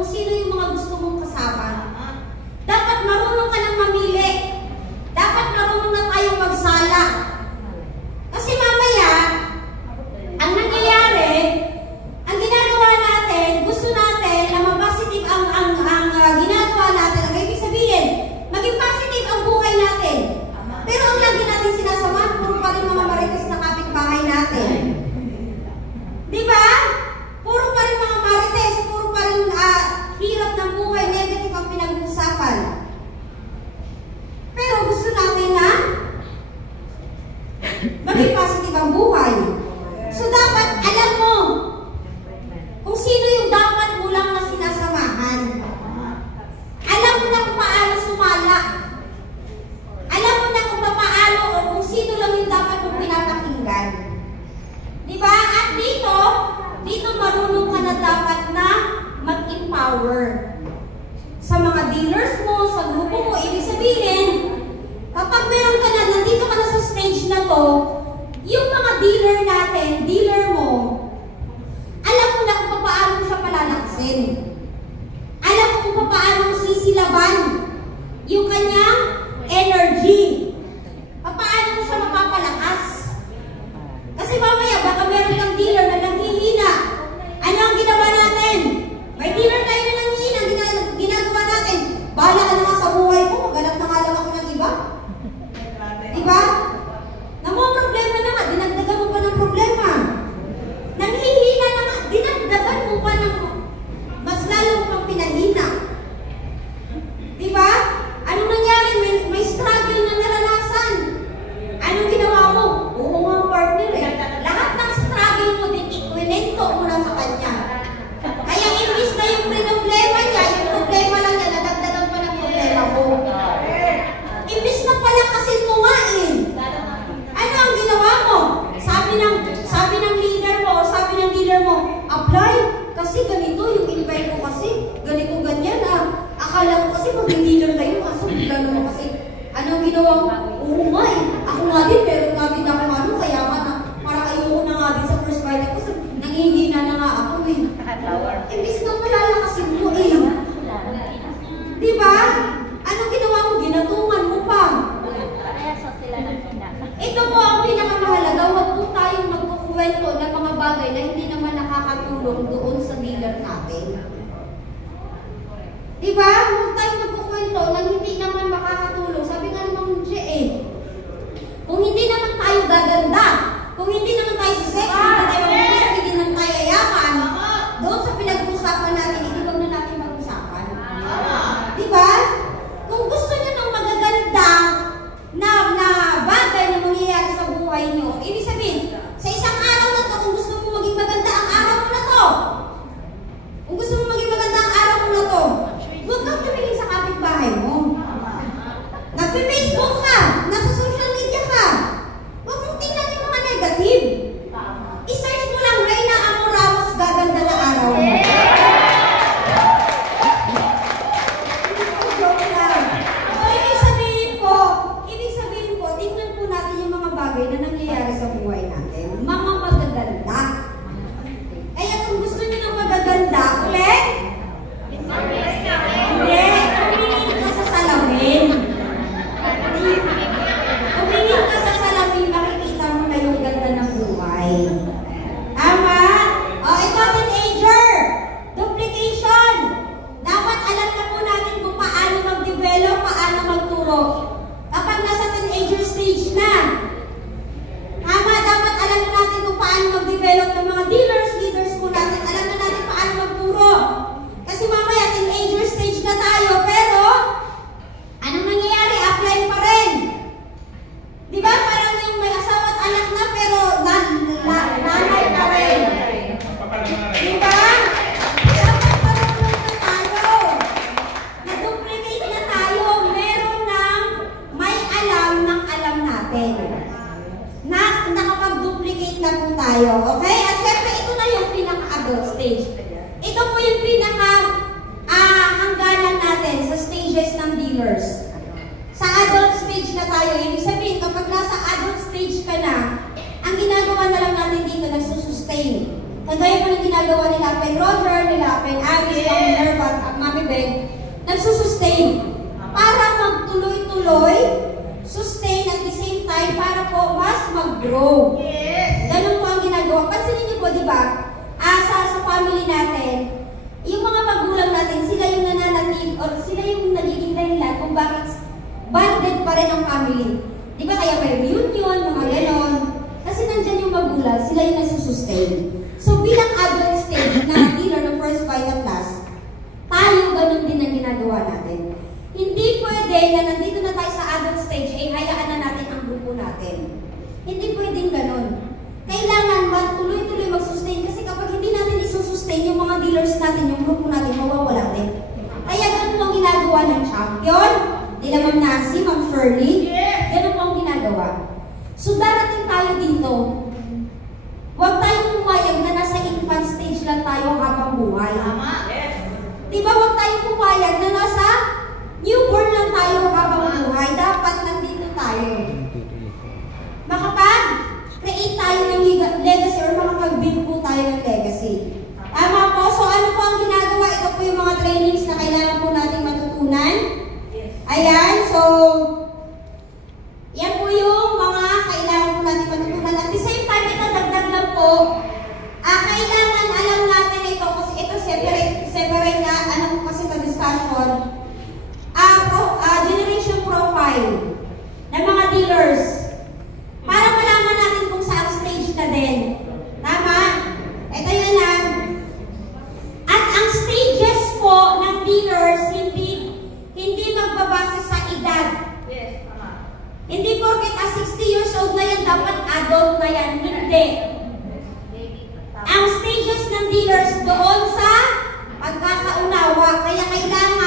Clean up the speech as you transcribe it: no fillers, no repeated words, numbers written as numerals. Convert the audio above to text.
kung sino yung mga gusto mong kasama. Dapat marunong ka nang mamili. Dapat marunong na tayong magsala. Kasi mamaya, ang nangyayari, ang ginagawa natin, gusto natin na ma-positive ang ginagawa natin. Ang ibig sabihin, maging positive ang buhay natin. Pero ang lagi natin sinasamahan, puro pa rin mga marites na kapitbahay natin. Di ba? Puro pa rin mga marites, puro pa rin hirap ng buhay, negative ang pinag-uusapan. Pero gusto natin na maging positive ang buhay. So dapat alam mo kung sino yung dapat mo lang na sinasamahan. Alam mo na kung paano sumala. Alam mo na kung paano o kung sino lang yung dapat mong pinapakinggan. Diba? At dito marunong ka na dapat na mag-empower. Sa mga dealers mo, sa grupo mo, ibig sabihin, kapag meron ka na, nandito ka na sa stage na to, yung mga dealer natin, dealer mo, alam mo na kung paano mo siya palalaksin. Alam mo kung paano mo sisilaban yung kanyang energy. Paano mo siya mapapalakas. Kasi mamaya, baka meron kang dealer na nanghihina. Ano ang ginawa natin? May dealer tayo na nanghihina, ginagawa natin. Bahala ka na nga sa buhay ko, maghanap na nga lang ako ng iba. Diba? Problema na nga, dinagdagan mo pa ng problema. Nanghihina na nga, dinagdagan mo pa ng mas lalo pang pinahina. Diba? Anong nangyari? May struggle na naranasan. Anong ginawa mo? Oo nga, partner eh. Lahat ng struggle mo din, ikwinento mo na sa kanya. Kaya imbis na yung problema niya, yung problema lang niya, nadagdagan pa ng problema mo. Imbis na palakasin mo nga eh. Ano ang ginawa mo? Sabi ng leader mo, sabi ng dealer mo, apply. Kasi ganito, yung invite ko kasi, ganito, ganyan ah. Akala ko kasi mag-dealer kayo, kaso bigla naman kasi, ano ang ginawa mo? Oo nga eh. Ako nga din, pero nga din ako ano, kaya nga na, parang ayoko na nga din sa first bite ko, kasi nangihina na nga ako eh. Imbis na malalakasin mo eh. Diba? Anong ginawa mo? Ginatungan mo pa. Ito po ang pinakamahalaga. Huwag po tayong magkukwento ng mga bagay na hindi naman nakakatulong doon sa dealer natin. Diba? Huwag tayong magkukwento na hindi naman makakatulong. Sabi nga naman siya eh. Kung hindi naman tayo gaganda, kung hindi naman tayo sexy, hindi tayo mag-usap, hindi naman tayo yaman, doon sa pinag-uusapan natin, hindi wag na natin mag-usapan. Diba? Kung gusto nyo ng magaganda na bagay na mangyayari sa buhay nyo, ibig sabihin, sa isang araw na to, kung gusto mo maging maganda ang araw mo na to, kung gusto mo maging maganda ang araw mo na to, huwag kang tumingin sa kapitbahay mo. Nag-Facebook ka, nasa social media ka, huwag mong tingnan yung mga negative. I-search mo lang, Reyna Amo Ramos, gaganda na araw mo. Joke lang. So, ibig sabihin po, tingnan po natin yung mga bagay na nangyayari sa buhay natin. Mga magaganda. Kaya kung gusto nyo ng magaganda, ulit? Hindi. Tumingin ka sa salamin. Tumingin ka sa salamin, makikita mo na yung ganda ng buhay. Tama? O, ito, teenager. Duplication. Dapat alam na po natin kung paano mag-develop, paano magturo. Kapag nasa teenager stage na, tama, dapat alam na natin kung paano mag-develop ng mga dealers, leaders po natin. Alam na natin paano magturo. Kasi mamaya, teenager stage na tayo, pero anong nangyayari? Apply pa rin. Diba? Parang yung may asawa at anak na, pero nanay pa rin. Diba? Dapat parang na tayo. Na-duplicate na tayo. Meron ng may alam ng alam natin. Nakapag-duplicate na po tayo. Okay? At syempre, ito na yung pinaka-adult stage. Ito po yung pinaka-hangganan natin sa stages ng dealers. Sa adult stage na tayo, ibig sabihin, kapag nasa adult stage ka na, ang ginagawa na lang natin dito, nagsusustain. Kagaya po ng ginagawa nila Pen Roger, nila Pen Avis, Minerva, tubig, nagsusustain. Para magtuloy-tuloy, sustain at the same time, para po mas mag-grow. Ganun po ang ginagawa. Pansinin niyo po, di ba? Sa family natin, yung mga magulang natin, sila yung nananatil, or sila yung nagiging dahilan kung bakit bonded pa rin ang family. Di ba kaya may reunion, mga ganon? Kasi nandyan yung magulang, sila yung nagsusustain. So bilang adult stage na dealer ng First Vital Class, tayo ganun din ang ginagawa natin. Hindi pwede na nandito na tayo sa adult stage, ay hayaan na natin ang grupo natin. Hindi pwedeng ganun. Kailangan tuloy-tuloy mag-sustain kasi kapag hindi natin isusustain yung mga dealers natin, yung grupo natin, mawawala din. Kaya ganun ang ginagawa ng champion, nila Ma'am Nancy, Ma'am Fernie, ganun po ang ginagawa. So darating tayo dito, huwag tayong pumayag na nasa infant stage lang tayo habang buhay. Diba huwag tayong pumayag na nasa newborn lang tayo habang buhay. Dapat nandito tayo. Makapag-create tayo ng legacy or makapag-build po tayo ng legacy. Tama po. So ano po ang ginagawa? Ito po yung mga trainings na kailangan po natin matutunan. Ayan. So, yan po yung mga kailangan po natin matutunan. At the same time, ito dagdag lang po. Kailangan alam natin ito kasi ito separate na ano po kasi sa discussion. Generation profile ng mga dealers. Para malaman natin kung saan stage na din. Tama? Ito yun na. At ang stages po ng dealers, hindi magbabase sa edad. Yes, tama. Hindi porket 60 years old na yan, dapat adult na yan. Hindi. Ang stages ng dealers doon sa pagkakaunawa. Kaya kailangan